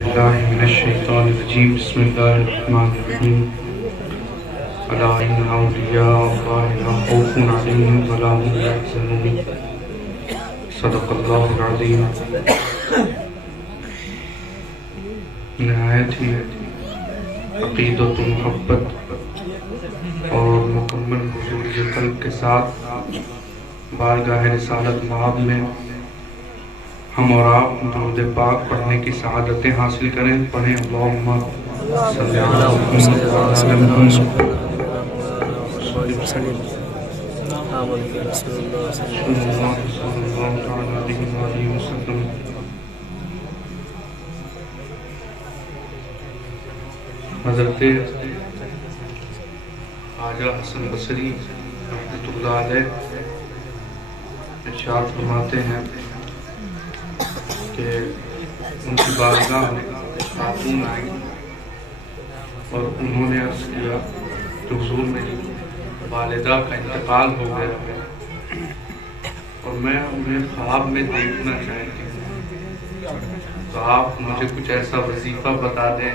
بالله من الشيطان الرجيم بسم الله الرحمن الرحيم ألا إن أولياء الله لا خوف عليهم ولا هم يحزنون صدق الله العظيم. نہایت ہی عقیدت و محبت اور مکمل حضوری قلب کے ساتھ بارگاہ رسالت مآب میں ہم اور آپ درود پاک پڑھنے کی سعادتیں حاصل کریں. پڑھیں اللہم صلی اللہ علیہ وسلم. حضرت خواجہ حسن بصری رحمۃ اللہ علیہ ارشاد فرماتے ہیں کہ ان کی بارگاہ میں خاتون آئی اور انہوں نے عرض کیا کہ حضور میری والدہ کا انتقال ہو گیا ہے اور میں انہیں خواب میں دیکھنا چاہتی ہوں، تو آپ مجھے کچھ ایسا وظیفہ بتا دیں،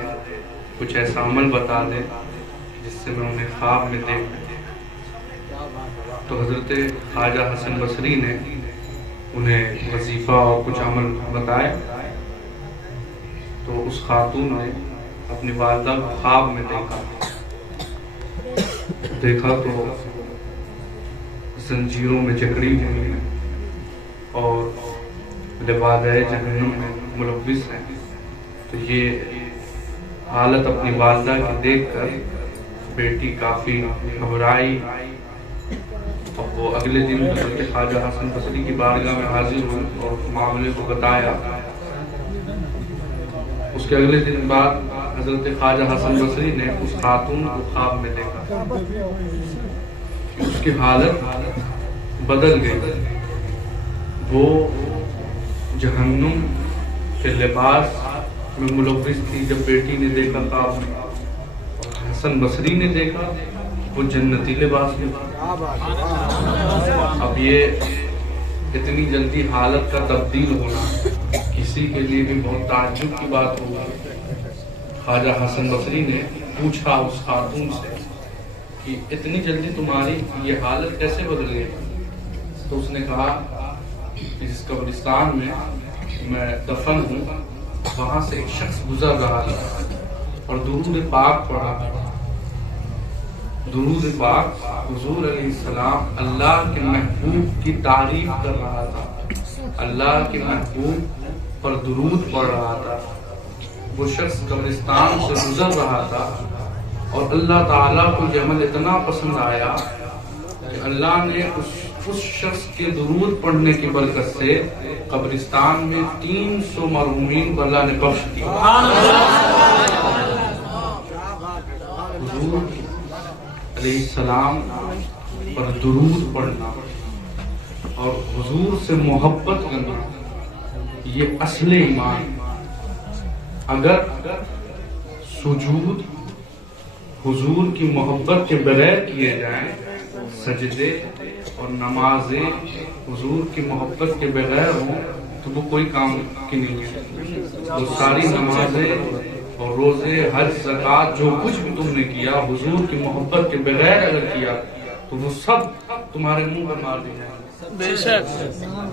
کچھ ایسا عمل بتا دیں جس سے میں انہیں خواب میں دیکھوں. تو حضرت خواجہ حسن بصری نے انہیں وظیفہ اور کچھ عمل بتائے. تو اس خاتون نے اپنی والدہ کو خواب میں دیکھا تو زنجیروں میں جکڑی ہوئی ہیں اور لبادۂ جہنم میں ملوث ہیں. تو یہ حالت اپنی والدہ کی دیکھ کر بیٹی کافی گھبرائی اور وہ اگلے دن حضرت خواجہ حسن بصری کی بارگاہ میں حاضر ہوئی اور معاملے کو بتایا. اس کے اگلے دن بعد حضرت خواجہ حسن بصری نے اس خاتون کو خواب میں دیکھا کہ اس کی حالت بدل گئی. وہ جہنم کے لباس میں ملوث تھی جب بیٹی نے دیکھا خواب میں. حسن بصری نے دیکھا وہ جنتی لباس میں. اب یہ اتنی جلدی حالت کا تبدیل ہونا کسی کے لیے بھی بہت تعجب کی بات ہوگی. خواجہ حسن بصری نے پوچھا اس خاتون سے کہ اتنی جلدی تمہاری یہ حالت کیسے بدل گئی؟ تو اس نے کہا کہ جس قبرستان میں دفن ہوں وہاں سے ایک شخص گزر رہا تھا اور درود پاک پڑھا. درود پاک حضور علیہ السلام اللہ کے محبوب کی تعریف کر رہا تھا، اللہ کے محبوب پر درود پڑھ رہا تھا. وہ شخص قبرستان سے گزر رہا تھا اور اللہ تعالیٰ کو یہ عمل اتنا پسند آیا کہ اللہ نے اس شخص کے درود پڑھنے کی برکت سے قبرستان میں 300 مرحومین کو اللہ نے بخش دیا. حضور علیہ السلام پر درود پڑھنا اور حضور سے محبت کرنا یہ اصل ایمان. اگر سجود حضور کی محبت کے بغیر کیے جائیں، سجدے اور نمازیں حضور کی محبت کے بغیر ہوں تو وہ کوئی کام کی نہیں ہے. وہ ساری نمازیں اور روزے، حج، زکوٰۃ جو کچھ بھی تم نے کیا حضور کی محبت کے بغیر اگر کیا تو وہ سب تمہارے منہ پر مار دی جائیں. بے شک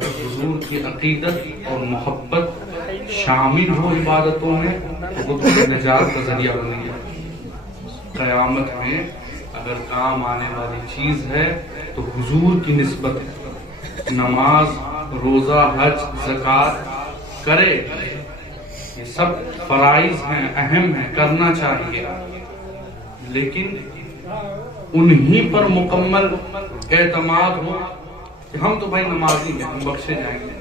حضور کی عقیدت اور محبت شامل ہو عبادتوں میں تو وہ تمہیں نجات کا ذریعہ بنے گا. قیامت میں اگر کام آنے والی چیز ہے تو حضور کی نسبت ہے. نماز، روزہ، حج، زکوٰۃ کرے، یہ سب فرائض ہیں، اہم ہیں، کرنا چاہیے، لیکن انہی پر مکمل اعتماد ہو کہ ہم تو بھائی نمازی ہیں، ہم بخشے جائیں گے.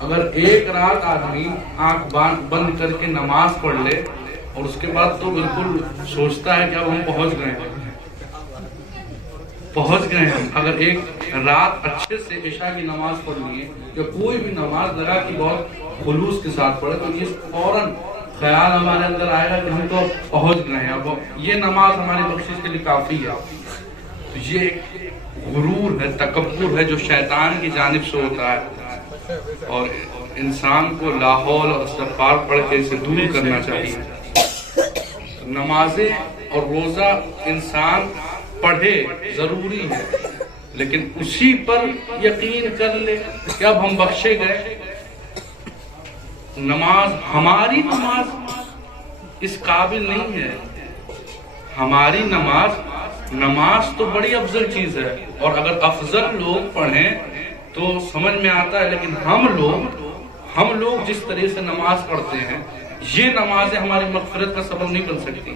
اگر ایک رات آدمی آنکھ بند کر کے نماز پڑھ لے اور اس کے بعد تو بالکل سوچتا ہے کہ اب ہم پہنچ گئے ہیں. اگر ایک رات اچھے سے عشاء کی نماز پڑھ لی ہے یا کوئی بھی نماز ذرا کی بہت خلوص کے ساتھ پڑھے تو یہ فوراً خیال ہمارے اندر آئے گا کہ ہم تو پہنچ گئے ہیں، اب یہ نماز ہماری بخشش کے لیے کافی ہے. تو یہ غرور ہے، تکبر ہے جو شیطان کی جانب سے ہوتا ہے. اور انسان کو لا حول اور استغفار پڑھ کے اسے دور کرنا چاہیے۔ نمازیں اور روزہ انسان پڑھے ضروری ہے، لیکن اسی پر یقین کر لے کہ اب ہم بخشے گئے۔ نماز، ہماری نماز اس قابل نہیں ہے۔ ہماری نماز تو بڑی افضل چیز ہے، اور اگر افضل لوگ پڑھیں تو سمجھ میں آتا ہے، لیکن ہم لوگ جس طرح سے نماز پڑھتے ہیں، یہ نمازیں ہماری مغفرت کا سبب نہیں بن سکتی۔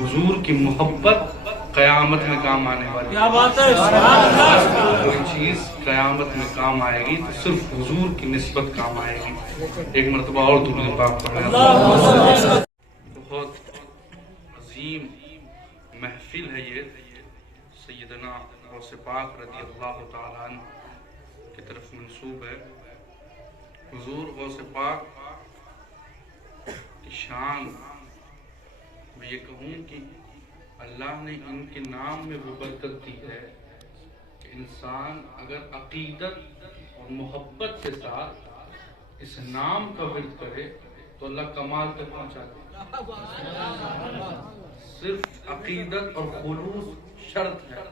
حضور کی محبت قیامت میں کام آنے والی، کیا بات ہے، کوئی چیز قیامت میں کام آئے گی تو صرف حضور کی نسبت کام آئے گی۔ ایک مرتبہ اور درود پاک پڑھیں۔ بہت عظیم محفل ہے یہ، سیدنا غوث پاک رضی اللہ تعالیٰ عنہ کی طرف منسوب ہے۔ حضور غوث پاک کی شان میں یہ کہوں کہ اللہ نے ان کے نام میں وہ برکت دی ہے کہ انسان اگر عقیدت اور محبت کے ساتھ اس نام کا ورد کرے تو اللہ کمال تک پہنچا دے۔ صرف عقیدت اور خلوص شرط ہے۔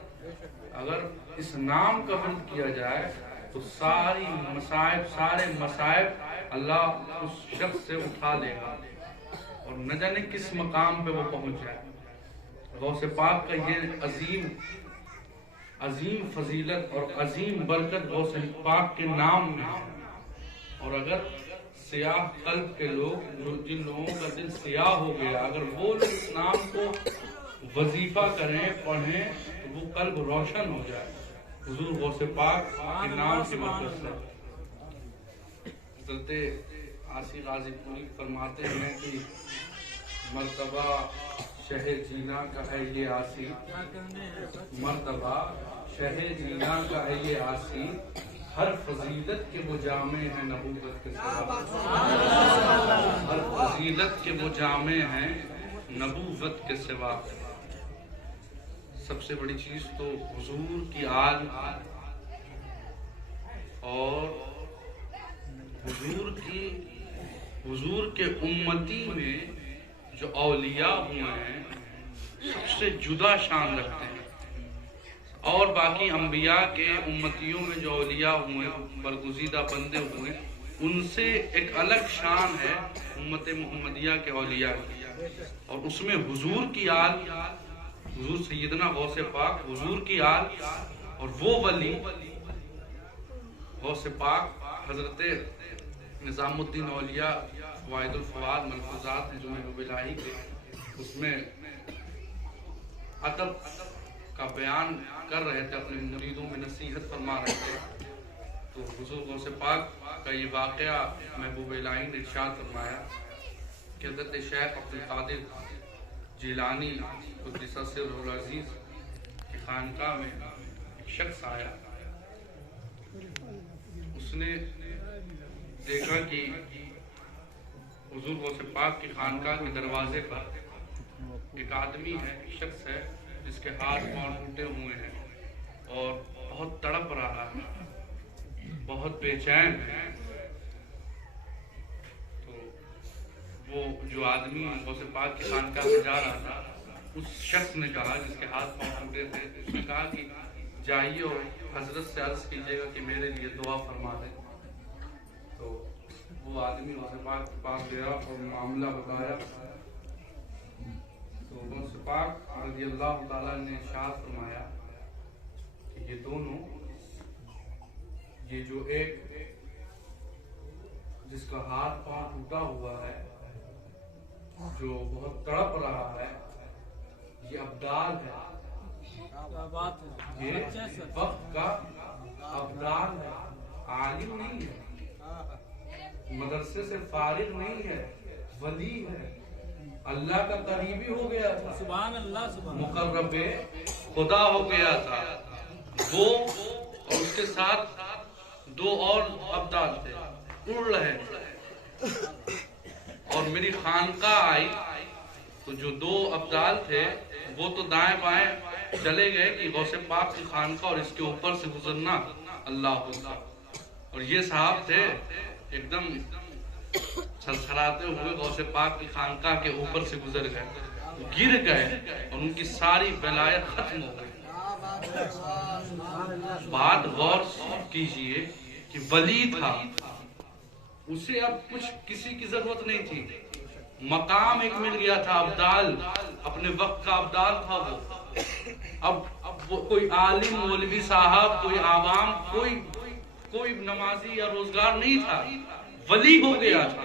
اگر اس نام کا ورد کیا جائے تو سارے مصائب اللہ اس شخص سے اٹھا لے گا، اور نہ جانے کس مقام پہ وہ پہنچ جائے۔ غوث پاک کا یہ عظیم فضیلت اور عظیم برکت غوث پاک کے نام میں ہے۔ اور اگر سیاہ قلب کے لوگ، جن لوگوں کا دل سیاہ ہو گیا، اگر وہ لوگ اس نام کو وظیفہ کریں، پڑھیں، تو وہ قلب روشن ہو جائے۔ حضور غوث پاک کے نام کی برکت سے حضرت عاصی غازی پوری فرماتے ہیں کہ مرتبہ شہ جینا کا ہے یہ آسی، مرتبہ شہ جینا کا ہے یہ آسی، ہر فضیلت کے وہ جامع ہیں نبوت کے سوا، ہر فضیلت کے وہ جامع ہیں نبوت کے سوا۔ سب سے بڑی چیز تو حضور کی آل اور حضور کے امتی میں جو اولیاء ہوئے ہیں سب سے جدا شان رکھتے ہیں، اور باقی انبیاء کے امتیوں میں جو اولیاء ہوئے، برگزیدہ بندے ہوئے، ان سے ایک الگ شان ہے امت محمدیہ کے اولیاء کی، اور اس میں حضور کی آل، حضور سیدنا غوث پاک، حضور کی آل اور وہ ولی غوث پاک حضرت نظام الدین اولیاء فوائد الفوائد ملفوظات ہیں جو محبوب الہی کے، اس میں ادب کا بیان کر رہے تھے، اپنے مریدوں میں نصیحت فرما رہے تھے، تو حضور غوث پاک کا یہ واقعہ محبوب الہی نے ارشاد فرمایا کہ حضرت شیخ عبد القادر جیلانی قدس سرہ العزیز کی خانقاہ میں ایک شخص آیا، اس نے دیکھا کہ حضور غوث پاک کی خانقاہ کے دروازے پر ایک آدمی ہے، شخص ہے جس کے ہاتھ پاؤں ٹوٹے ہوئے ہیں اور بہت تڑپ رہا ہے، بہت بے چین ہے۔ تو وہ جو آدمی غوث پاک کی خانقاہ میں جا رہا تھا، اس شخص نے کہا، جس کے ہاتھ پاؤں ٹوٹے تھے، اس نے کہا کہ جائیے اور حضرت سے عرض کیجیے گا کہ میرے لیے دعا فرما دیں۔ تو وہ آدمی غوث پاک کے پاس گیا اور معاملہ بتایا، تو غوث پاک رضی اللہ تعالیٰ نے ارشاد فرمایا کہ یہ دونوں، یہ جو ایک جس کا ہاتھ پاؤں ٹوٹا ہوا ہے، جو بہت تڑپ رہا ہے، یہ ابدال ہے، یہ وقت کا ابدال ہے، عالم نہیں ہے، مدرسے سے فارغ نہیں ہے، ولی ہے، اللہ کا قریبی ہو گیا تھا، سبحان اللہ، مقرب خدا ہو گیا تھا وہ، اور اس کے ساتھ دو اور ابدال تھے، اڑ رہے تھے، اور میری خانقاہ آئی تو جو دو ابدال تھے وہ تو دائیں بائیں چلے گئے کہ غوث پاک کی خانقاہ اور اس کے اوپر سے گزرنا اللہ ہوگا، اور یہ صاحب تھے ایک دم سلسلاتے ہوئے غوث پاک کی خانقاہ کے اوپر سے گزر گئے، گر گئے اور ان کی ساری ولایت ختم ہو گئی۔ بات غور کیجئے کہ ولی تھا، اسے اب کچھ کسی کی ضرورت نہیں تھی، مقام ایک مل گیا تھا، ابدال، اپنے وقت کا ابدال تھا وہ۔ اب کوئی عالم مولوی صاحب، کوئی عوام، کوئی نمازی یا روزگار نہیں تھا، ولی ہو گیا تھا۔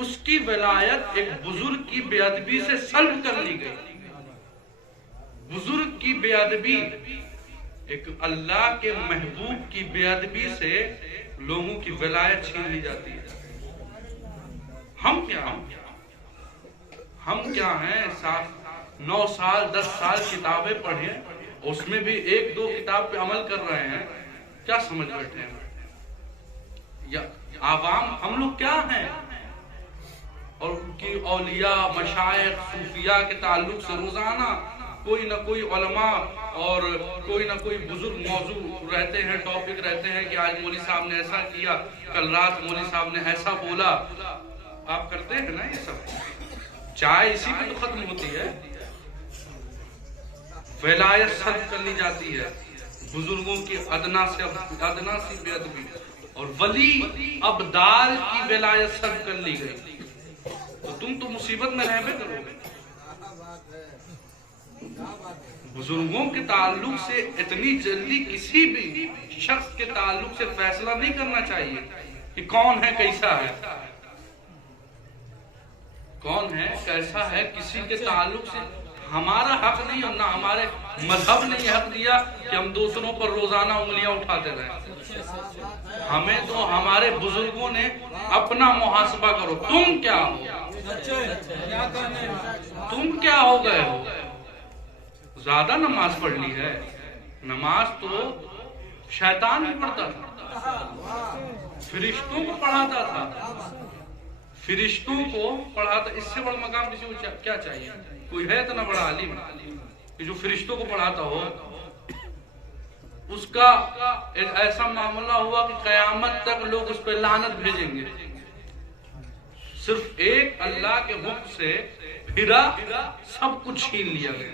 اس کی ولایت ایک بزرگ کی بے ادبی سے سلب کر لی گئی۔ بزرگ کی بے ادبی، ایک اللہ کے محبوب کی بے ادبی سے لوگوں کی ولایت چھین لی جاتی ہے۔ ہم کیا ہیں؟ 9 سال 10 سال کتابیں پڑھیں، اس میں بھی 1-2 کتاب پہ عمل کر رہے ہیں، کیا سمجھ بیٹھے ہیں؟ یا عوام ہم لوگ کیا ہیں؟ اور ان کی اولیاء، مشائخ، صوفیاء کے تعلق سے روزانہ کوئی نہ کوئی علماء اور کوئی نہ کوئی بزرگ موضوع رہتے ہیں، ٹاپک رہتے ہیں کہ آج مولوی صاحب نے ایسا کیا، کل رات مولوی صاحب نے ایسا بولا۔ آپ کرتے ہیں نا یہ سب؟ چائے اسی پہ تو ختم ہوتی ہے، ولایت سلب کر لی جاتی ہے، بزرگوں کی ادنا سی بے ادبی، اور ولی ابدال کی ولایت سلب کر لی گئی، تو تم تو مصیبت میں رہبے کرو گے۔ بزرگوں کے تعلق سے اتنی جلدی کسی بھی شخص کے تعلق سے فیصلہ نہیں کرنا چاہیے کہ کون ہے، کیسا ہے، کون ہے، کیسا ہے۔ کسی کے تعلق سے ہمارا حق نہیں، اور نہ ہمارے مذہب نے یہ حق دیا کہ ہم دوسروں پر روزانہ انگلیاں اٹھاتے رہیں۔ ہمیں تو ہمارے بزرگوں نے اپنا محاسبہ کرو، تم کیا ہو، تم کیا ہو گئے ہو؟ زیادہ نماز پڑھ لی ہے؟ نماز تو شیطان بھی پڑھتا تھا، فرشتوں کو پڑھاتا تھا، فرشتوں کو پڑھاتا۔ اس سے بڑا مقام کسی کو کیا چاہیے؟ کوئی ہے اتنا بڑا عالم کہ جو فرشتوں کو پڑھاتا ہو؟ اس کا ایسا معاملہ ہوا کہ قیامت تک لوگ اس پہ لعنت بھیجیں گے، صرف ایک اللہ کے حکم سے پھرا سب کچھ چھین لیا گیا۔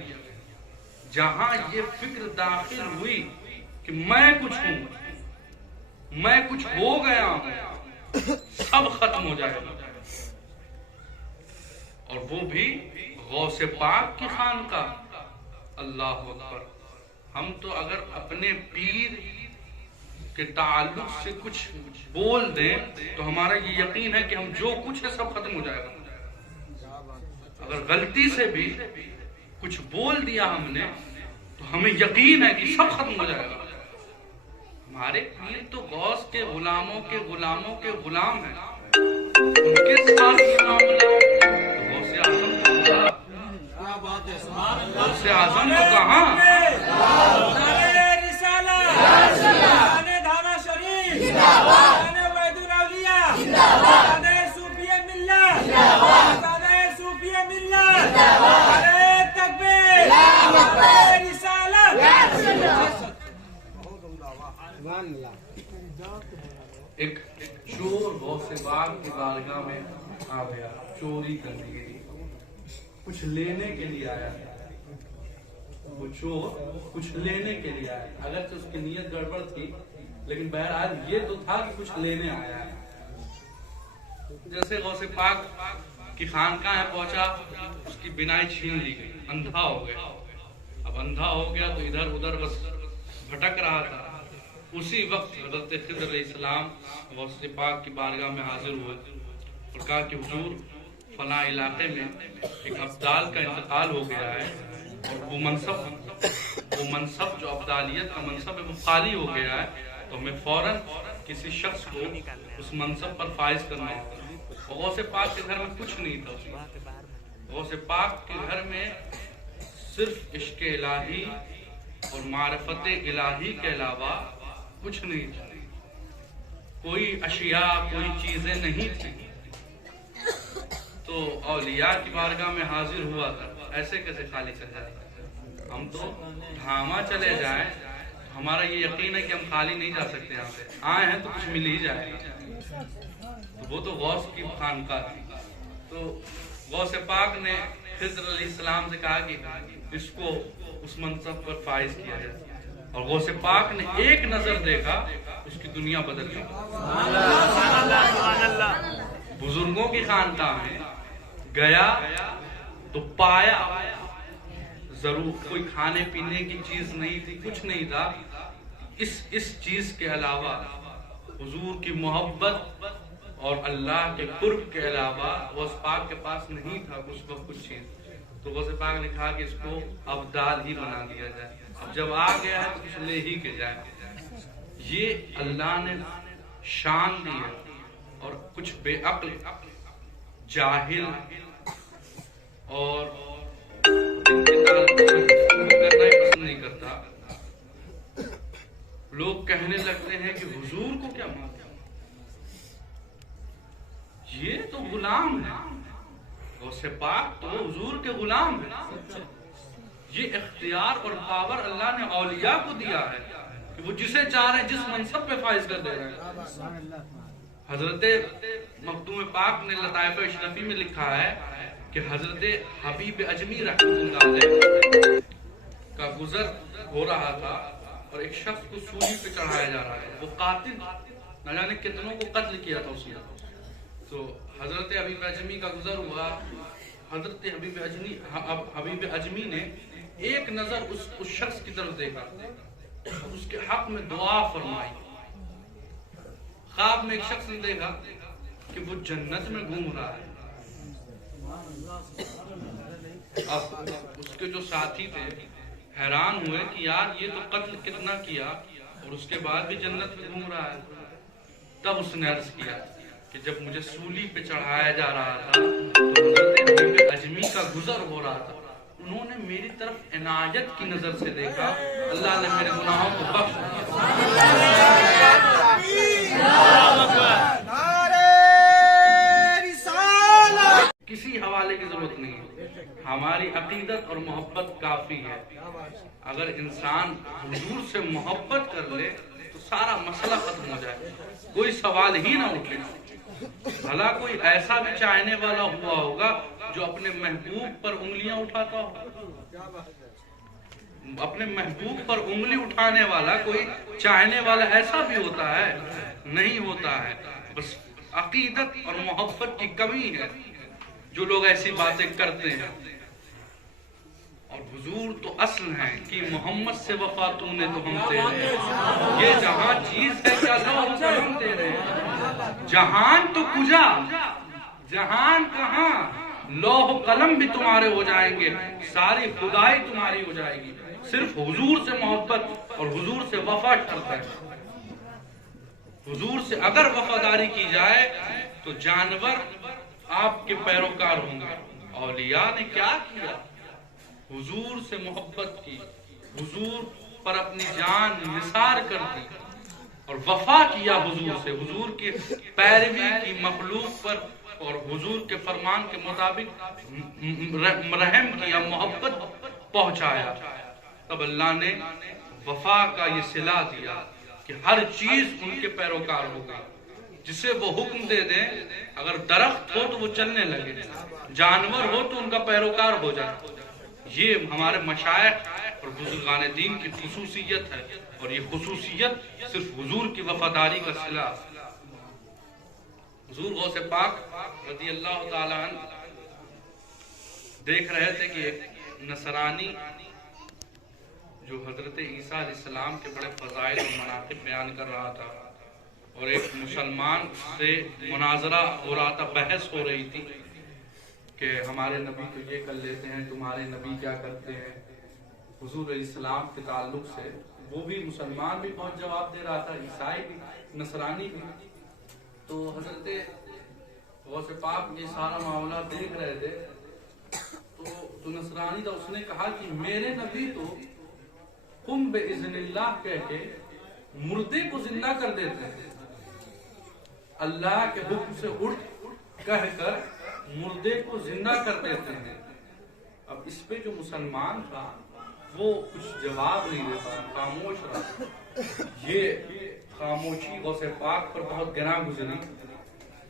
جہاں یہ فکر داخل ہوئی کہ میں کچھ ہوں، میں کچھ ہو گیا ہوں، سب ختم ہو جائے گا۔ اور وہ بھی غوث پاک کی خانقاہ۔ اللہ اکبر۔ ہم تو اگر اپنے پیر کے تعلق سے کچھ بول دیں تو ہمارا یہ یقین ہے کہ ہم جو کچھ ہے سب ختم ہو جائے گا۔ اگر غلطی سے بھی کچھ بول دیا ہم نے تو ہمیں یقین ہے کہ سب ختم ہو جائے گا۔ ہمارے پیر تو غوث کے غلاموں کے غلاموں کے غلام ہیں، ان کے ساتھ یہ معاملہ غوث اعظم کو کہا، غوث اعظم کو کہاں؟ ایک چور غوث پاک کی بارگاہ میں آ گیا چوری کرنے کے لیے، کچھ لینے کے لیے آیا۔ وہ چور کچھ لینے کے لیے آیا، اگرچہ اس کی نیت گڑبڑ تھی لیکن بہرحال یہ تو تھا کہ کچھ لینے آیا ہے۔ جیسے غوث پاک کی خانقاہ پہنچا، اس کی بینائی چھین لی گئی، اندھا ہو گیا۔ اب اندھا ہو گیا تو ادھر ادھر بس بھٹک رہا تھا۔ اسی وقت حضرت خضر علیہ السلام غوث پاک کی بارگاہ میں حاضر ہوئے اور کہا کہ حضور فلاں علاقے میں ایک ابدال کا انتقال ہو گیا ہے، اور وہ منصب جو ابدالیت کا منصب ہے وہ خالی ہو گیا ہے، تو ہمیں فوراً کسی شخص کو اس منصب پر فائز کرنا ہوگا۔ غوث پاک کے گھر میں کچھ نہیں تھا، غوث پاک کے گھر میں صرف عشق الہی اور معرفت الہی کے علاوہ کچھ نہیں تھا، کوئی اشیاء کوئی چیزیں نہیں تھیں۔ تو اولیاء کی بارگاہ میں حاضر ہوا تھا، ایسے کیسے خالی چل جاتا؟ ہم تو دھاما چلے جائیں ہمارا یہ یقین ہے کہ ہم خالی نہیں جا سکتے، یہاں پہ آئے ہیں تو کچھ مل ہی جائے گا۔ تو وہ تو غوث کی خانقاہ تھی، تو غوث پاک نے خضر علیہ السلام سے کہا کہ اس کو اس منصب پر فائز کیا جائے، اور غوث پاک نے ایک نظر دیکھا، اس کی دنیا بدل گئی۔ بزرگوں کی خانقاہ میں گیا تو پایا، ضرور کوئی کھانے پینے کی چیز نہیں تھی، کچھ نہیں تھا، اس چیز کے علاوہ حضور کی محبت اور اللہ کے قرب کے علاوہ غوث پاک کے پاس نہیں تھا اس وقت کچھ چیز۔ تو غوث پاک نے کہا کہ اس کو ابدال ہی بنا دیا جائے، اب جب آ گیا ہے تو کچھ لے ہی کے جائے۔ یہ اللہ نے شان دی ہے، اور کچھ بے عقل، جاہل اور کرنا ہی پسند نہیں کرتا، لوگ کہنے لگتے ہیں کہ حضور کو کیا مانتے، یہ تو غلام ہے، غوث پاک تو حضور کے غلام ہے۔ یہ اختیار اور پاور اللہ نے اولیاء کو دیا ہے کہ وہ جسے چاہ رہے ہیں جس منصب پہ فائز کر دے رہے ہیں۔ حضرت مخدوم پاک نے لطائف اشرفی میں لکھا ہے کہ حضرت حبیب اجمی رحمۃ اللہ علیہ کا گزر ہو رہا تھا، اور ایک شخص کو سولی پہ چڑھایا جا رہا ہے، وہ قاتل نہ جانے کتنوں کو قتل کیا تھا اس نے۔ تو حضرت حبیب اجمی کا گزر ہوا، حضرت حبیب اجمی نے ایک نظر اس شخص کی طرف دیکھا، اس کے حق میں دعا فرمائی۔ خواب میں ایک شخص نے دیکھا کہ وہ جنت میں گھوم رہا ہے۔ اب اس کے جو ساتھی تھے حیران ہوئے کہ یار یہ تو قتل کتنا کیا اور اس کے بعد بھی جنت میں گھوم رہا ہے۔ تب اس نے عرض کیا کہ جب مجھے سولی پہ چڑھایا جا رہا تھا تو حضرت حبیب اجمی کا گزر ہو رہا تھا، انہوں نے میری طرف عنایت کی نظر سے دیکھا، اللہ نے میرے گناہوں کو بخش دیا۔ کسی حوالے کی ضرورت نہیں ہے، ہماری عقیدت اور محبت کافی ہے۔ اگر انسان حضور سے محبت کر لے تو سارا مسئلہ ختم ہو جائے، کوئی سوال ہی نہ اٹھے۔ بھلا کوئی ایسا بھی چاہنے والا ہوا ہوگا جو اپنے محبوب پر انگلیاں اٹھاتا ہو؟ اپنے محبوب پر انگلی اٹھانے والا کوئی چاہنے والا ایسا بھی ہوتا ہے؟ نہیں ہوتا ہے، بس عقیدت اور محبت کی کمی ہے جو لوگ ایسی باتیں کرتے ہیں۔ اور حضور تو اصل ہیں کہ محمد سے وفا تو نے تو ہم تیرے، یہ جہاں چیز ہے کیا لوہ قلم تیرے، جہان تو کجا جہان کہاں، لوہ قلم بھی تمہارے ہو جائیں گے، ساری خدائی تمہاری ہو جائے گی، صرف حضور سے محبت اور حضور سے وفا شرط ہے۔ حضور سے اگر وفاداری کی جائے تو جانور آپ کے پیروکار ہوں گے۔ اولیاء نے کیا کیا؟ حضور سے محبت کی، حضور پر اپنی جان نثار کر دی اور وفا کیا حضور سے، حضور کی پیروی کی مخلوق پر، اور حضور کے فرمان کے مطابق رحم کیا، محبت پہنچایا۔ تب اللہ نے وفا کا یہ صلہ دیا کہ ہر چیز ان کے پیروکار ہو گئی۔ جسے وہ حکم دے دیں، اگر درخت ہو تو وہ چلنے لگے، جانور ہو تو ان کا پیروکار ہو جائے۔ یہ ہمارے مشائخ اور بزرگان دین کی خصوصیت ہے، اور یہ خصوصیت صرف حضور کی وفاداری کا صلہ۔ حضور غوث پاک رضی اللہ تعالیٰ عنہ دیکھ رہے تھے کہ ایک نصرانی جو حضرت عیسیٰ علیہ السلام کے بڑے فضائل اور مناقب بیان کر رہا تھا، اور ایک مسلمان سے مناظرہ ہو رہا تھا، بحث ہو رہی تھی کہ ہمارے نبی تو یہ کر لیتے ہیں، تمہارے نبی کیا کرتے ہیں حضور علیہ السلام کے تعلق سے۔ وہ بھی مسلمان بھی بہت جواب دے رہا تھا، عیسائی بھی، نصرانی بھی۔ تو حضرت غوث پاک یہ سارا معاملہ دیکھ رہے تھے، تو نصرانی تھا، اس نے کہا کہ میرے نبی تو قم بِإِذْنِ اللہ کہہ کے مردے کو زندہ کر دیتے ہیں، اللہ کے حکم سے اٹھ کہہ کر مردے کو زندہ کر دیتے ہیں۔ اب اس پہ جو مسلمان تھا وہ کچھ جواب نہیں دیتا، خاموش رہا۔ یہ خاموشی غوث پاک پر بہت گراں گزری۔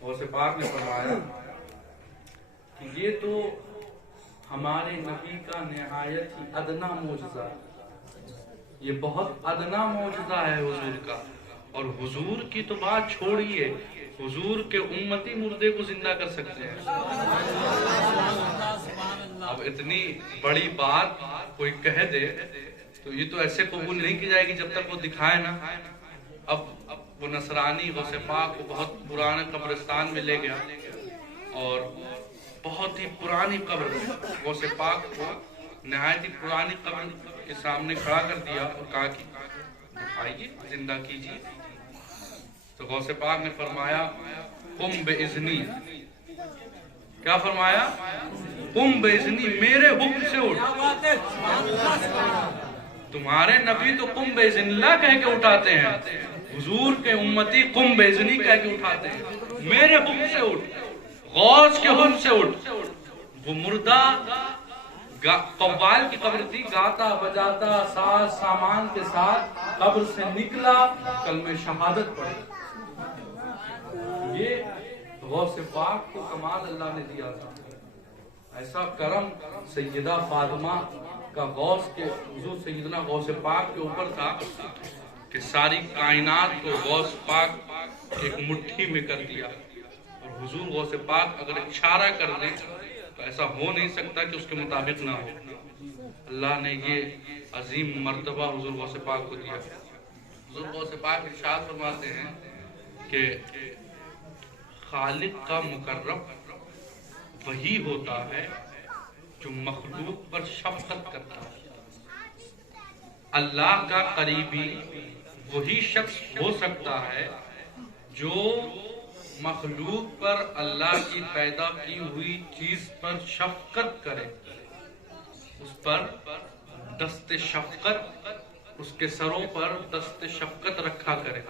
غوث پاک نے فرمایا کہ یہ تو ہمارے نبی کا نہایت ہی ادنا معجزہ، یہ بہت ادنا معجزہ ہے حضور کا، اور حضور کی تو بات چھوڑیے، حضور کے امتی مردے کو زندہ کر سکتے ہیں۔ اب اتنی بڑی بات کوئی کہہ دے تو یہ تو ایسے قبول نہیں کی جائے گی جب تک وہ دکھائے نا۔ اب وہ نصرانی غوث پاک کو بہت پرانے قبرستان میں لے گیا اور بہت ہی پرانی قبر غوث پاک کو نہایت ہی پرانی قبر کے سامنے کھڑا کر دیا اور کہا کہ اٹھائیے، زندہ کیجیے۔ تو غوث پاک نے فرمایا قم باذنی، کیا فرمایا؟ قم باذنی، میرے حکم سے اٹھ۔ تمہارے نبی تو قم باذن اللہ کہہ کے اٹھاتے ہیں، حضور کے امتی قم باذنی کہہ کے اٹھاتے ہیں، میرے حکم سے اٹھ، غوث کے حکم سے اٹھ۔ وہ مردہ قوال کی قبر تھی، گاتا بجاتا ساز سامان کے ساتھ قبر سے نکلا، کلمہ شہادت پڑھی۔ یہ غوث پاک کو کمال اللہ نے دیا تھا، ایسا کرم سیدہ فاطمہ کا غوث کے حضور سیدنا غوث پاک کے اوپر تھا کہ ساری کائنات کو غوث پاک ایک مٹھی میں کر دیا، اور حضور غوث پاک اگر اشارہ کر دیں تو ایسا ہو نہیں سکتا کہ اس کے مطابق نہ ہو۔ اللہ نے یہ عظیم مرتبہ حضور غوث پاک کو دیا۔ حضور غوث پاک ارشاد فرماتے ہیں کہ خالق کا مقرب وہی ہوتا ہے جو مخلوق پر شفقت کرتا ہے، اللہ کا قریبی وہی شخص ہو سکتا ہے جو مخلوق پر اللہ کی پیدا کی ہوئی چیز پر شفقت کرے، اس پر دست شفقت، اس کے سروں پر دست شفقت رکھا کرے۔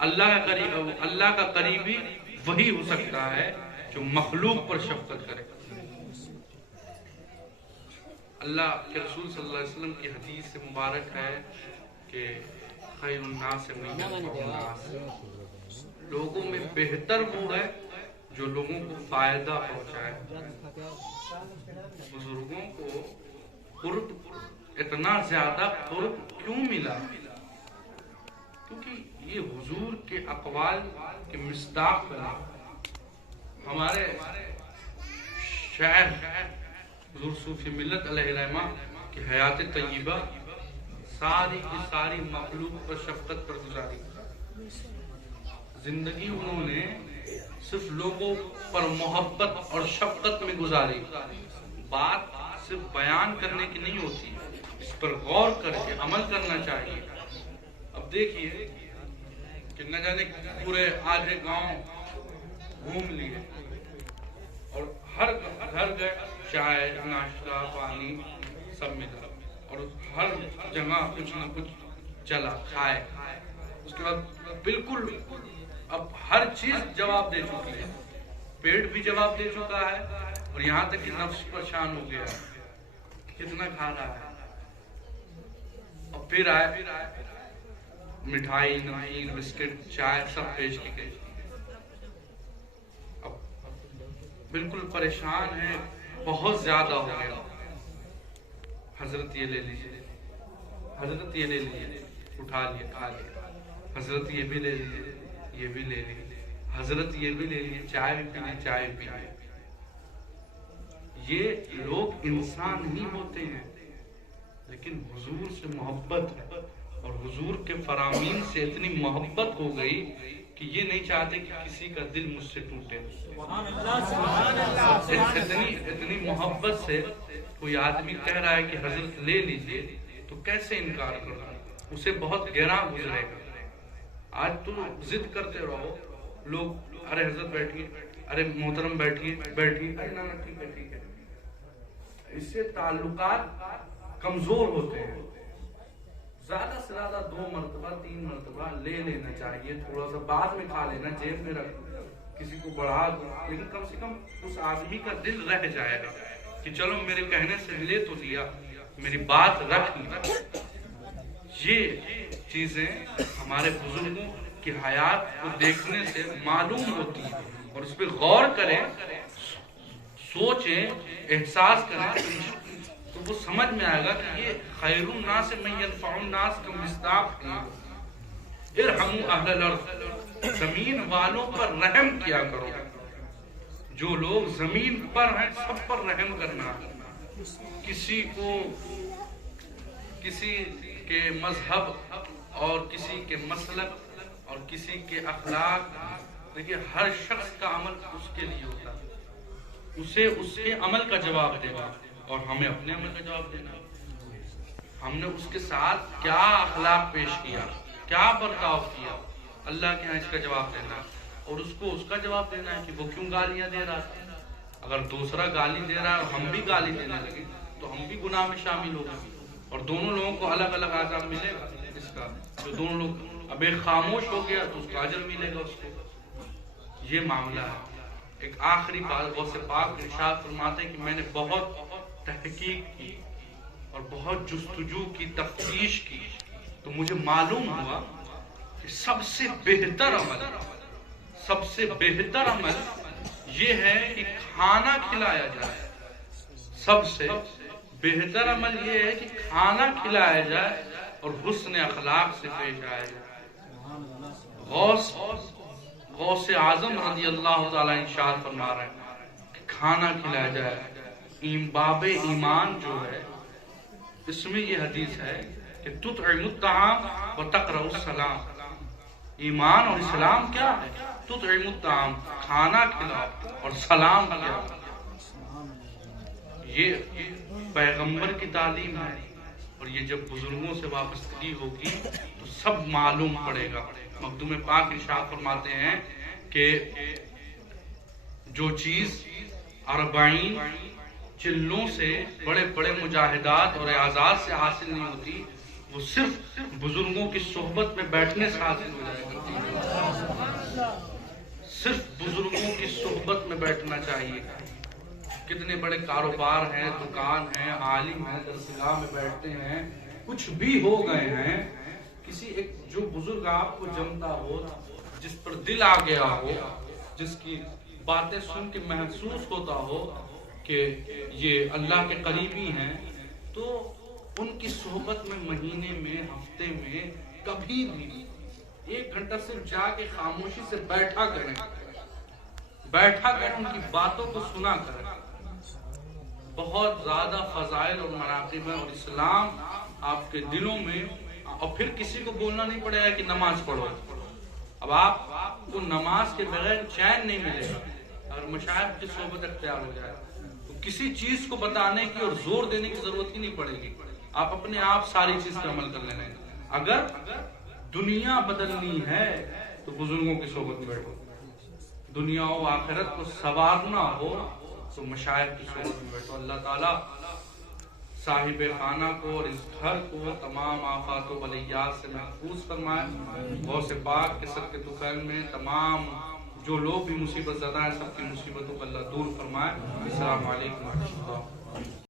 اللہ کا قریبی وہی ہو سکتا ہے جو مخلوق پر شفقت کرے۔ اللہ کے رسول صلی اللہ علیہ وسلم کی حدیث سے مبارک ہے کہ خیر الناس من ينفع الناس، لوگوں میں بہتر وہ ہے جو لوگوں کو فائدہ پہنچائے۔ بزرگوں کو قرب اتنا زیادہ قرب کیوں ملا؟ کیونکہ یہ حضور کے اقوال کے مصداق بنا۔ ہمارے شاعر حضور صوفی ملت علیہ رحمہ کی حیات طیبہ ساری کی ساری مخلوق پر شفقت پر گزاری، زندگی انہوں نے صرف لوگوں پر محبت اور شفقت میں گزاری۔ بات صرف بیان کرنے کی نہیں ہوتی، اس پر غور کر کے عمل کرنا چاہیے۔ اب دیکھیے کہ نہ جانے پورے آدھے گاؤں گھوم لیے اور ہر گھر گئے، چائے ناشتہ پانی سب ملا، اور ہر جگہ کچھ نہ کچھ چلا کھائے۔ اس کے بعد بالکل اب ہر چیز جواب دے چکی ہے، پیٹ بھی جواب دے چکا ہے اور یہاں تک کہ نفس پریشان ہو گیا ہے کتنا کھا رہا ہے۔ اور پھر آئے مٹھائی نمکین بسکٹ چائے سب پیش کی گئی، اب بالکل پریشان ہے، بہت زیادہ ہو گیا۔ حضرت یہ لے لیجیے، حضرت یہ لے لیجیے، اٹھا لیا کھا لیا، حضرت یہ بھی لے لیجیے، یہ بھی لے لیجیے، حضرت یہ بھی لے لیجیے، چائے بھی پی لیجیے، چائے بھی پی لیجیے۔ یہ لوگ انسان ہی ہوتے ہیں لیکن حضور سے محبت ہے، اور حضور کے فرامین سے اتنی محبت ہو گئی کہ یہ نہیں چاہتے کہ کسی کا دل مجھ سے ٹوٹے۔ اتنی محبت سے کوئی آدمی کہہ رہا ہے کہ حضرت لے لیجئے تو کیسے انکار کرنا، اسے بہت گہرا گزرے گا۔ آج تو ضد کرتے رہو، لوگ ارے حضرت بیٹھیے، ارے محترم بیٹھیے بیٹھیے، ارے نا ٹھیک ہے ٹھیک ہے، اس سے تعلقات کمزور ہوتے ہیں۔ زیادہ سے زیادہ 2 مرتبہ 3 مرتبہ لے لینا چاہیے، تھوڑا سا بعد میں کھا لینا، جیب میں رکھ، کسی کو بڑھا دو، لیکن کم سے کم اس آدمی کا دل رہ جائے گا کہ چلو میرے کہنے سے لے تو لیا، میری بات رکھ لی. یہ چیزیں ہمارے بزرگوں کی حیات کو دیکھنے سے معلوم ہوتی ہیں، اور اس پہ غور کریں، سوچیں، احساس کریں تو وہ سمجھ میں آئے گا کہ یہ خیر الناس من ينفع الناس کا مصداق ہے. ارحموا اہل الارض، زمین والوں پر رحم کیا کرو. جو لوگ زمین پر ہیں سب پر رحم کرنا. کسی کو کسی کے مذہب اور کسی کے مسلک اور کسی کے اخلاق، دیکھیے ہر شخص کا عمل اس کے لیے ہوتا ہے، اسے اس کے عمل کا جواب دے گا اور ہمیں اپنے عمل کا جواب دینا. ہم نے اس کے ساتھ کیا اخلاق پیش کیا، کیا برتاؤ کیا، اللہ کے ہاں اس کا جواب دینا، اور اس کو اس کا جواب دینا ہے کہ وہ کیوں گالیاں دے رہا ہے. اگر دوسرا گالی دے رہا ہے اور ہم بھی گالی دینے لگے تو ہم بھی گناہ میں شامل ہو گئے، اور دونوں لوگوں کو الگ الگ عذاب ملے گا. اس کا جو دونوں لوگ اب ایک خاموش ہو گیا تو اس کا اجر ملے گا اس کو. یہ معاملہ ہے. ایک آخری بات غوث پاک ارشاد فرماتے ہیں کہ میں نے بہت تحقیق کی اور بہت جستجو کی، تفتیش کی، تو مجھے معلوم ہوا کہ سب سے بہتر عمل یہ ہے کہ کھانا کھلایا جائے. سب سے بہتر عمل یہ ہے کہ کھانا کھلایا جائے اور حسن اخلاق سے پیش آیا جائے. غوث اعظم رضی اللہ تعالیٰ ارشاد فرما رہے ہیں کہ کھانا کھلایا جائے. باب ایمان جو ہے اس میں یہ حدیث ہے کہ تطعم الطعام وتقرأ السلام. ایمان اور اسلام کیا ہے؟ تطعم الطعام، کھانا کھلاؤ اور سلام کیا. یہ پیغمبر کی تعلیم ہے، اور یہ جب بزرگوں سے وابستگی ہوگی تو سب معلوم پڑے گا. مخدوم پاک ارشاد فرماتے ہیں کہ جو چیز 40 چلوں سے بڑے بڑے مجاہدات اور اعزاز سے حاصل نہیں ہوتی، وہ صرف بزرگوں کی صحبت میں بیٹھنے سے حاصل ہو جائے گا. صرف بزرگوں کی صحبت میں بیٹھنا چاہیے. کتنے بڑے کاروبار ہیں، دکان ہیں، عالم ہیں، درسگاہ میں بیٹھتے ہیں، کچھ بھی ہو گئے ہیں، کسی ایک جو بزرگ آپ کو جمتا ہو، جس پر دل آ گیا ہو، جس کی باتیں سن کے محسوس ہوتا ہو کہ یہ اللہ کے قریبی ہیں، تو ان کی صحبت میں مہینے میں، ہفتے میں کبھی بھی 1 گھنٹہ صرف جا کے خاموشی سے بیٹھا کریں، ان کی باتوں کو سنا کریں. بہت زیادہ فضائل اور مناقب ہیں، اور اسلام آپ کے دلوں میں. اور پھر کسی کو بولنا نہیں پڑے گا کہ نماز پڑھو. اب آپ کو نماز کے بغیر چین نہیں ملے گا. اگر مشائخ کی صحبت اختیار ہو جائے تو کسی چیز کو بتانے کی اور زور دینے کی ضرورت ہی نہیں پڑے گی، آپ اپنے آپ ساری چیز پہ عمل کر لینا. اگر دنیا بدلنی ہے تو بزرگوں کی صحبت میں بیٹھو. دنیا و آخرت کو سنوارنا ہو تو مشائخ کی صحبت میں بیٹھو. اللہ تعالیٰ صاحب خانہ کو اور اس گھر کو تمام آفات و بلیات سے محفوظ فرمائے. غوث پاک کے صدقے طفیل میں تمام جو لوگ بھی مصیبت زدہ ہیں، سب کی مصیبتوں کو اللہ دور فرمائے. السلام علیکم ورحمۃ اللہ.